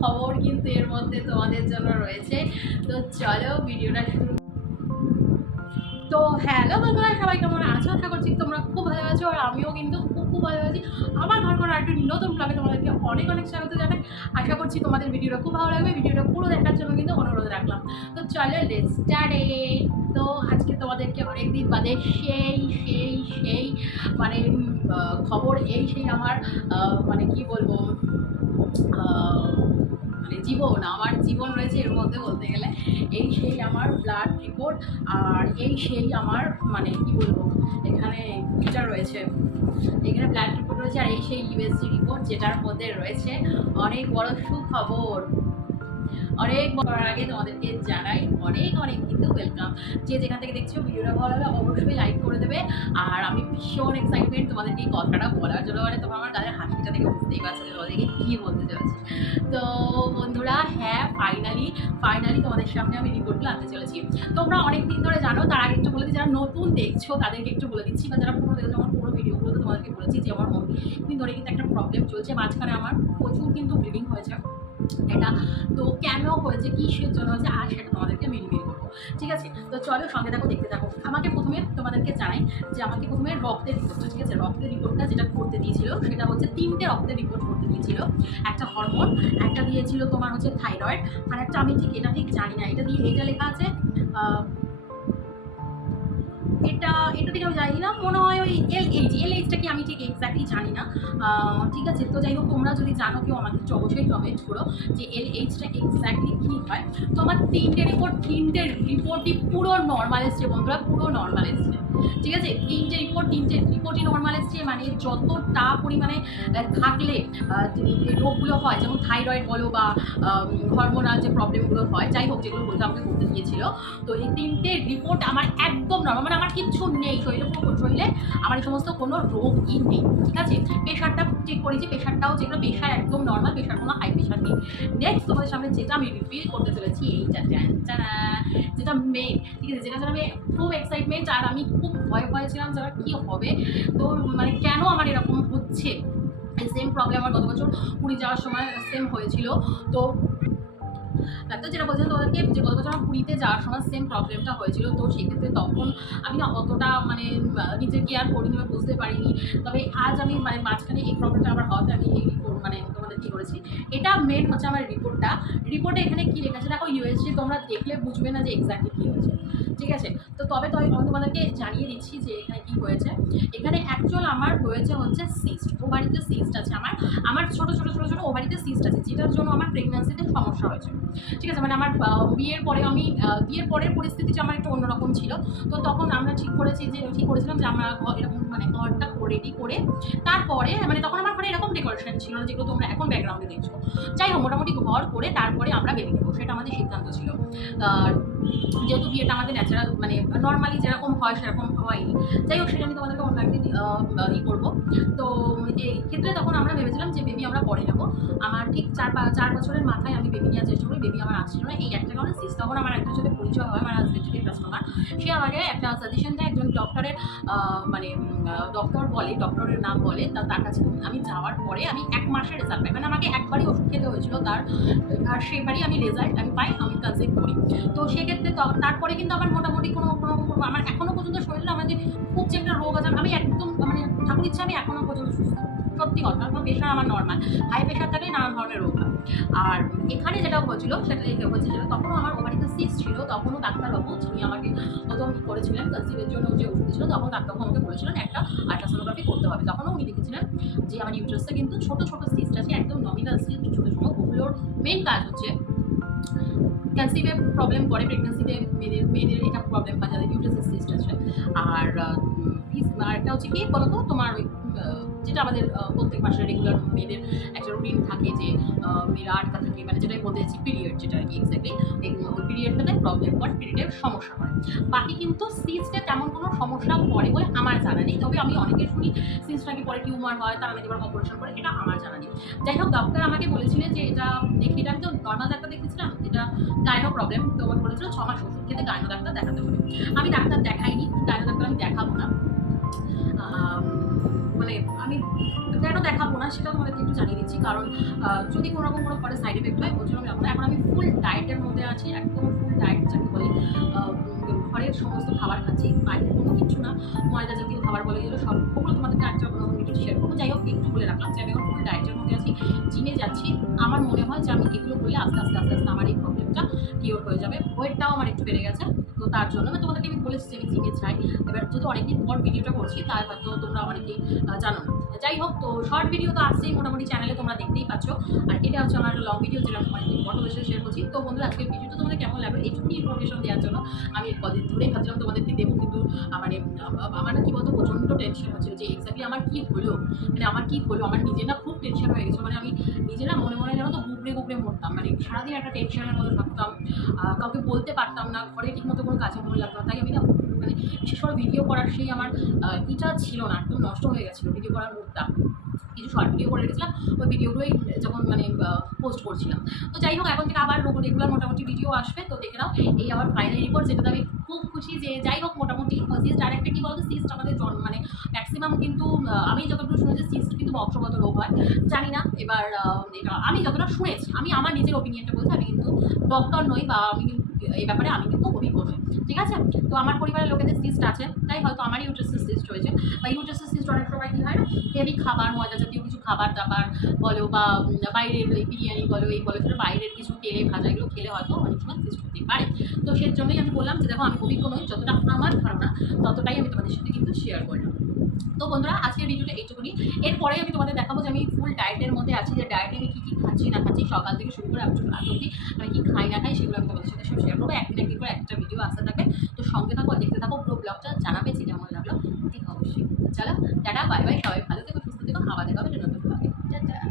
খবর কিন্তু এর মধ্যে তোমাদের জন্য রয়েছে। তো চলো ভিডিওটা শুরু। তো হ্যালো বন্ধুরা, সবাই কেমন আছো? আশা করছি তোমরা খুব ভালো আছো, আর আমিও কিন্তু খুব ভালো আছি। আমার ঘর করা একটু নতুন ব্লগে তোমাদেরকে অনেক অনেক স্বাগত জানাই। আশা করছি তোমাদের ভিডিওটা খুব ভালো লাগবে। ভিডিওটা পুরো দেখার জন্য কিন্তু অনুরোধ রাখলাম। তো চলো লেটস স্টার্ট ইট। তো আজকে তোমাদেরকে অনেকদিন বাদে সেই মানে খবর, সেই আমার মানে কি বলবো, মানে আমার জীবন রয়েছে এর মধ্যে বলতে গেলে। সেই আমার ব্লাড রিপোর্ট, আর সেই আমার মানে কি বলবো, এখানে এটা রয়েছে, এখানে ব্লাড রিপোর্ট রয়েছে, আর সেই ইউএসজি রিপোর্ট, যেটার মধ্যে রয়েছে অনেক বড় সুখবর। অনেক বলার আগে তোমাদেরকে জানাই অনেক অনেক কিন্তু ওয়েলকাম। যে যেখান থেকে দেখছো ভিডিওটা ভালো লাগলে অবশ্যই লাইক করে দেবে। আর আমি ভীষণ এক্সাইটমেন্ট তোমাদেরকে এই কথাটা বলার জন্য, মানে তোমরা আমার গালের হাসিটা দেখে বুঝতেই পারছো যে তোমাদেরকে কী বলতে চাইছি। তো বন্ধুরা, হ্যাঁ, ফাইনালি তোমাদের সামনে আমি রিপোর্টগুলো আনতে চলেছি। তোমরা অনেক দিন ধরে জানো, তার আগে একটু বলে দিই, যারা নতুন দেখছো তাদেরকে একটু বলে দিচ্ছি, বা যারা পুরো দেখছো আমার পুরো ভিডিওগুলোতে তোমাদেরকে বলেছি যে আমার দিন ধরে কিন্তু একটা প্রবলেম চলছে। মাঝখানে আমার প্রচুর কিন্তু ব্লিডিং হয়েছে। এটা তো কেন হয়েছে, কিসের জন্য হয়েছে, আর সেটা তোমাদেরকে আমি রিভিল করবো, ঠিক আছে? তো চলো সঙ্গে দেখো, দেখতে থাকো। আমাকে প্রথমে তোমাদেরকে জানাই যে আমাকে প্রথমে রক্তের রিপোর্টটা, ঠিক আছে, রক্তের রিপোর্টটা যেটা করতে দিয়েছিল সেটা হচ্ছে 3টে রক্তের রিপোর্ট করতে দিয়েছিল। একটা হরমোন, একটা দিয়েছিল তোমার হচ্ছে থাইরয়েড, আর একটা আমি ঠিক জানি না, এটা লেখা আছে এটা ঠিক আমি জানি না, মনে হয় ওই এলএইচটা কি, আমি ঠিক এক্স্যাক্টলি জানি না, ঠিক আছে? তো যাই হোক, তোমরা যদি জানো কেউ আমাকে অবশ্যই কমেন্ট করো যে এলএইচটা এক্স্যাক্টলি কী হয়। তো আমার 3টে রিপোর্টই পুরো নর্মাল এসছে বন্ধুরা, পুরো নর্মাল এসছে, ঠিক আছে? 3টে রিপোর্টই নর্মাল এসছে। মানে যতটা পরিমাণে থাকলে রোগগুলো হয়, যেমন থাইরয়েড বলো বা হরমোনাল যে প্রবলেমগুলো হয়, যাই হোক, যেগুলো বলতে আমাকে করতে গিয়েছিল, তো এই 3টে রিপোর্ট আমার একদম নর্মাল, মানে আমার কিচ্ছু নেই শরীরে, আমার এই সমস্ত কোনো রোগই নেই, ঠিক আছে? প্রেশারটা চেক করেছি, প্রেশারটাও যেগুলো, প্রেশার একদম নর্মাল, প্রেশার কোনো হাই প্রেশার নেই। নেক্সট তোমাদের সামনে যেটা আমি রিভিল করতে চলেছি, যেটা মেন, ঠিক আছে, যেটা আমি খুব এক্সাইটমেন্ট, আর আমি খুব ভয় ছিলাম যারা কী হবে। তো মানে কেন আমার এরকম হচ্ছে, সেম প্রবলেম আমার গত বছর পুরী যাওয়ার সময় সেম হয়েছিল। তো যেটা বলছিলাম তোমাদেরকে, যে গত বছর আমার পুরীতে যাওয়ার সময় সেম প্রবলেমটা হয়েছিল। তো সেক্ষেত্রে তখন আমি না অতটা মানে নিজের কেয়ার করিনি বা বুঝতে পারিনি। তবে আজ আমি মানে মাঝখানে এই প্রবলেমটা আমার হওয়াতে আমি এই মানে তোমাদের কী করেছি, এটা মেন হচ্ছে আমার রিপোর্টে এখানে কী লেখা আছে দেখো, ইউএসজি, তোমরা দেখলে বুঝবে না যে এক্স্যাক্টলি কী হয়েছে, ঠিক আছে? তো তবে আমি তোমাদেরকে জানিয়ে দিচ্ছি যে এখানে কী হয়েছে। এখানে অ্যাকচুয়াল আমার হয়েছে হচ্ছে সিস্ট, ওভারিতে সিস্ট আছে আমার ছোটো ওভারিতে সিস্ট আছে, যেটার জন্য আমার প্রেগন্যান্সিতে সমস্যা হয়েছে, ঠিক আছে? মানে আমার বিয়ের পরের পরিস্থিতিটা আমার একটু অন্যরকম ছিল। তো তখন আমরা ঠিক করেছিলাম যে আমরা এরকম মানে ঘরটা রেডি করে, তারপরে মানে তখন আমার ঘরে এরকম ডেকোরেশন ছিল না যেগুলো তোমরা এখন ব্যাকগ্রাউন্ডে দেখছো। যাই হোক, মোটামুটি ঘর করে তারপরে আমরা বেবি নেবো, সেটা আমাদের সিদ্ধান্ত ছিল। আর যেহেতু বিয়েটা আমাদের ন্যাচারাল মানে নর্মালি যেরকম হয় সেরকম হয়নি, যাই হোক, সেটা আমি তোমাদেরকে অন্য একদিন করবো। তো এই ক্ষেত্রে তখন আমরা ভেবেছিলাম যে বেবি আমরা পরে নেবো। আমার ঠিক 4 বছরের মাথায় আমি বেবি নেওয়ার চেষ্টা করি, বেবি আমার আসছিল না, এই একটা কারণে সিস্ট। তখন আমার একজনের সাথে পরিচয় হয়, আমার হাজবেন্ডের কাস্টমার, সে আমাকে একটা সাজেশন দেয়, একজন ডক্টরের মানে ডক্টরের নাম বলে, তার কাছে আমি যাওয়ার পরে আমি 1 মাসের রেজাল্ট পাই, মানে আমাকে একবারই ওষুধ খেতে হয়েছিল আর সেবারই আমি রেজাল্ট পাই, আমি কনসিভ করি। তো সেক্ষেত্রে তারপরে কিন্তু আমার মোটামুটি কোনো আমার এখনও পর্যন্ত শরীরে আমার যে খুব যে একটা রোগ আছে, আমি একদম মানে ঠাকুর ইচ্ছা আমি এখনও পর্যন্ত সুস্থ, সত্যি কথা। কারণ প্রেশার আমার নর্মাল, হাই প্রেশার থাকলে নানান ধরনের রোগ হয়। আর এখানে যেটা হয়েছিল সেটা তখনও আমার ওভারিতে সিস্ট ছিল। তখনও ডাক্তারবাবু, যিনি আমাকে প্রথম করেছিলেন কনসিভের জন্য যে ওষুধ ছিল, তখন ডাক্তারবাবু আমাকে বলেছিলেন একটা আল্ট্রাসোনোগ্রাফি করতে হবে। তখনও উনি দেখেছিলেন যে আমার ইউটারাসে কিন্তু ছোটো সিস্ট আছে, একদম নমিনাল সিস্ট, ছোটো ওগুলোর মেন কাজ হচ্ছে কনসিভে প্রবলেম করে, প্রেগনেন্সিতে মেয়েদের এটা প্রবলেম হয় যাদের ইউটারাসে সিস্ট আছে। আর একটা হচ্ছে কি বলতো, তোমার ওই যেটা আমাদের প্রত্যেক মাসে রেগুলার মেয়েদের একটা রুটিন থাকে, যে মেয়েরা আটকা থাকে, মানে যেটাই বলতে চাইছি পিরিয়ড, যেটা আর কি এক্স্যাক্টলি ওই পিরিয়ডটাতে প্রবলেম করে, পিরিয়ডের সমস্যা করে। বাকি কিন্তু সিস্টে তেমন কোনো সমস্যা করে বলে আমার জানা নেই। তবে আমি অনেকে শুনি সিস্ট নাকি পরে টিউমার হয়, তারা নাকি এবার অপারেশন করে, এটা আমার জানা নেই। যাই হোক, ডক্টর আমাকে বলেছিলেন যে এটা দেখি, এটা আমি তো নর্মাল ডাক্তার দেখেছিলাম, এটা গাইনো প্রবলেম। তো আমার বলেছিল 6 মাস ওষুধ খেতে গাইনো ডাক্তার দেখাতে হবে। আমি ডাক্তার দেখাইনি, গাইনো ডাক্তার আমি দেখাবো না, মানে আমি কেন দেখাবো না, সেটা তোমাদেরকে একটু জানিয়ে দিচ্ছি, কারণ যদি কোনো রকম কোনো পরে সাইড এফেক্ট হয় ওই জন্য আমি এখন আমি ফুল ডায়েটের মধ্যে আছি, একদম ফুল ডায়েট যাকে বলি। ঘরের সমস্ত খাবার খাচ্ছি, বাইরের কোনো কিছু না, ময়দা জাতীয় খাবার বলে গেলে সব ওগুলো তোমাদেরকে একটা ভিডিও শেয়ার করবো। যাই হোক, একটু বলে রাখলাম যে আমি এখন ফুল ডায়েটের মধ্যে আছি, জিমে যাচ্ছি। আমার মনে হয় যে আমি এগুলো করলে আস্তে আস্তে আস্তে আস্তে আমার এই প্রবলেমটা কিওর হয়ে যাবে। ওয়েটটাও আমার একটু বেড়ে গেছে, তো তার জন্য আমি তোমাদেরকে আমি বলেছি যে আমি জিমে চাই। এবার যেহেতু অনেকদিন পর ভিডিওটা করছি তাই হয়তো তোমরা অনেকেই জানো না। যাই হোক, তো শর্ট ভিডিও তো আসছেই মোটামুটি চ্যানেলে, তোমরা দেখতেই পাচ্ছ। আর এটা হচ্ছে আমার লং ভিডিও, যেটা আমি অনেকদিন পর তোমাদের সাথে শেয়ার করছি। তো বন্ধুরা, আজকের ভিডিওটা তোমাদের কেমন লাগলো এইটুকুনি ইনফরমেশন দেওয়ার জন্য আমি কদিন ধরেই ভাবছিলাম তোমাদেরকে দেবো, কিন্তু মানে আমার না কি বলতো প্রচণ্ড টেনশন হচ্ছিল যে এক্স্যাক্টলি আমার কি হলো, মানে আমার কি হলো, আমার নিজের না খুব টেনশন হয়ে গেছিলো। মানে আমি নিজে না মনে মনে জানো তো গুবড়ে গুবড়ে মরতাম, মানে সারাদিন একটা টেনশনের মধ্যে থাকতাম, কাউকে বলতে পারতাম না, ঘরে ঠিকমতো কোনো কাজে মন লাগতো না। তাই আমি না মানে বিশেষ করে ভিডিও করার সেই আমার ইটা ছিল না, একদম নষ্ট হয়ে গেছিলো ভিডিও করার মুডটা। কিছু শর্ট ভিডিও করে রেখেছিলাম, ওই ভিডিওগুলোই যখন মানে পোস্ট করছিলাম। তো যাই হোক, এখন থেকে আবার রেগুলার মোটামুটি ভিডিও আসবে, তো দেখে নাও। এই আবার ফাইনাল রিপোর্ট, যেটাতে আমি খুব খুশি যে যাই হোক মোটামুটি সিস্ট। আর একটা কী বলতো, সিস্ট আমাদের মানে ম্যাক্সিমাম কিন্তু আমি যতটুকু শুনেছি সিস্ট কিন্তু বংশগত রোগ হয়, জানি না। এবার এটা আমি যতটা শুনেছি, আমি আমার নিজের ওপিনিয়নটা বলছি, আমি কিন্তু ডক্টর নই বা আমি এই ব্যাপারে আমি কিন্তু অভিজ্ঞ নই, ঠিক আছে। তো আমার পরিবারের লোকেদের সিস্ট আছে, তাই হয়তো আমার ইউটেরাসের সিস্ট হয়েছে। বা ইউটেরাসের সিস্ট অনেক সময় কী হয় না, হেভি খাবার, ময়দা জাতীয় কিছু খাবার দাবার বলো বা বাইরের বিরিয়ানি বলো, এই বলো, সেটা বাইরের কিছু তেলে ভাজা এগুলো খেলে হয়তো অনেক সময় সিস্ট হতে পারে। তো সেই জন্যই আমি বললাম যে দেখো, আমি অভিজ্ঞ নই, যতটা আমার ধারণা ততটাই আমি তোমাদের সাথে কিন্তু শেয়ার করলাম। তো বন্ধুরা, আজকের ভিডিওটা এইটুকুনি। এরপরে আমি তোমাদের দেখাবো যে আমি ফুল ডায়েটের মধ্যে আছি, যে ডায়েটে আমি কী কী খাচ্ছি না খাচ্ছি, সকাল থেকে শুরু করে রাত অবধি আমি কী খাই না খাই, সেগুলো আমি তোমাদের সাথে সব শেয়ার করবো। একদিন একদিন করে একটা ভিডিও আসতে থাকবে, তো সঙ্গে থাকো, দেখতে থাকো পুরো ব্লগটা, জানাবে যে কেমন লাগলো ঠিক অবশ্যই। চলো টাটা, বাই বাই, সবাই ভালো থেকো, সুস্থ থেকো, খাওয়া দেখা হবে নতুন ব্লগে। টাটা।